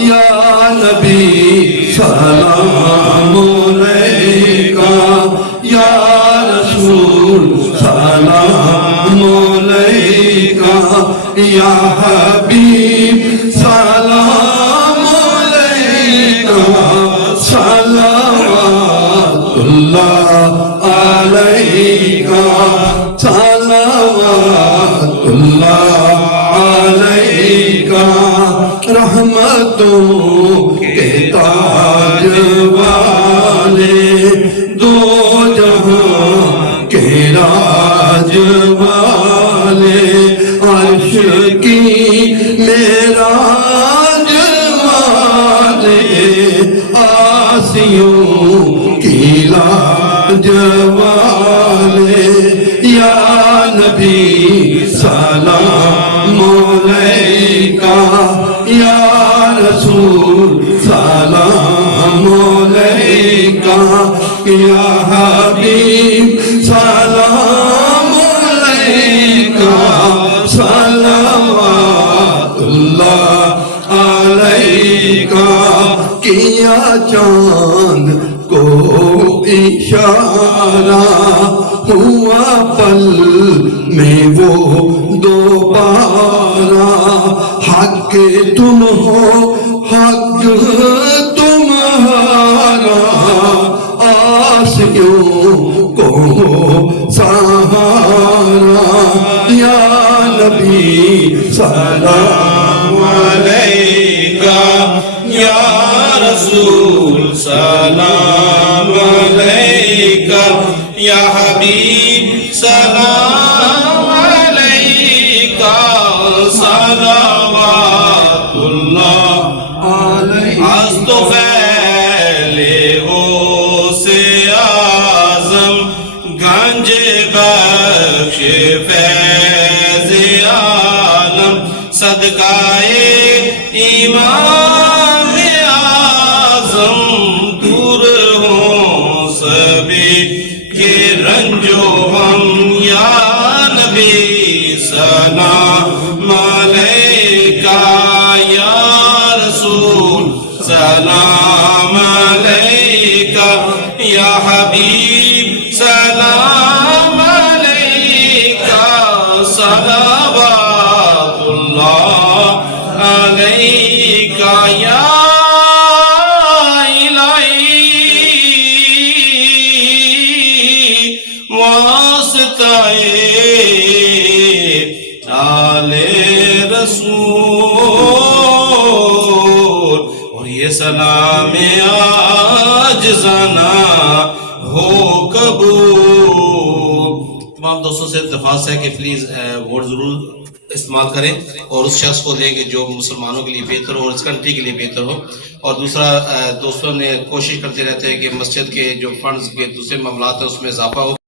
یا نبی سلام علیکہ، یا رسول سلام علیکہ، یا حبیب سلام علیکہ، صلوات اللہ علیکہ، صلوات اللہ علیکہ، رحمتوں کے تاج والے، دو جہاں کے راج والے، عرش کی معراج والے، آسیوں کی لاج والے، یا نبی سلام علیکہ، یا رسول سلام علیکہ، یا حبیب سلام علیکہ، صلوات اللہ علیکہ، کیا چاند کو اشارہ، ہوا پل میں وہ دوبارہ، حق تم ہو حق تمہارا، آسیوں کو ہو سہارا، یا نبی سلام علیکہ، یا رسول سلام علیکہ، یا حبیب سلام علیکہ، صلوات اللہ علیکہ، از تو پھیلے ہو سے اعظم، گنج بخش فیض عالم، صدقائے امام اعظم، دور ہوں سبھی کے رنج و غم، یا نبی سلام علیکہ، یا رسول سلام علیکہ، یا حبیب سلام علیکہ، صلوات اللہ علیکہ، یا واسطہ آل رسول، اور یہ سلام عاجزانہ ہو قبول۔ تمام دوستوں سے درخواست ہے کہ پلیز ووٹ ضرور استعمال کریں اور اس شخص کو دیں کہ جو مسلمانوں کے لیے بہتر ہو اور اس کنٹری کے لیے بہتر ہو۔ اور دوسرا، دوستوں نے کوشش کرتے رہتے ہیں کہ مسجد کے جو فنڈز کے دوسرے معاملات ہیں اس میں اضافہ ہو۔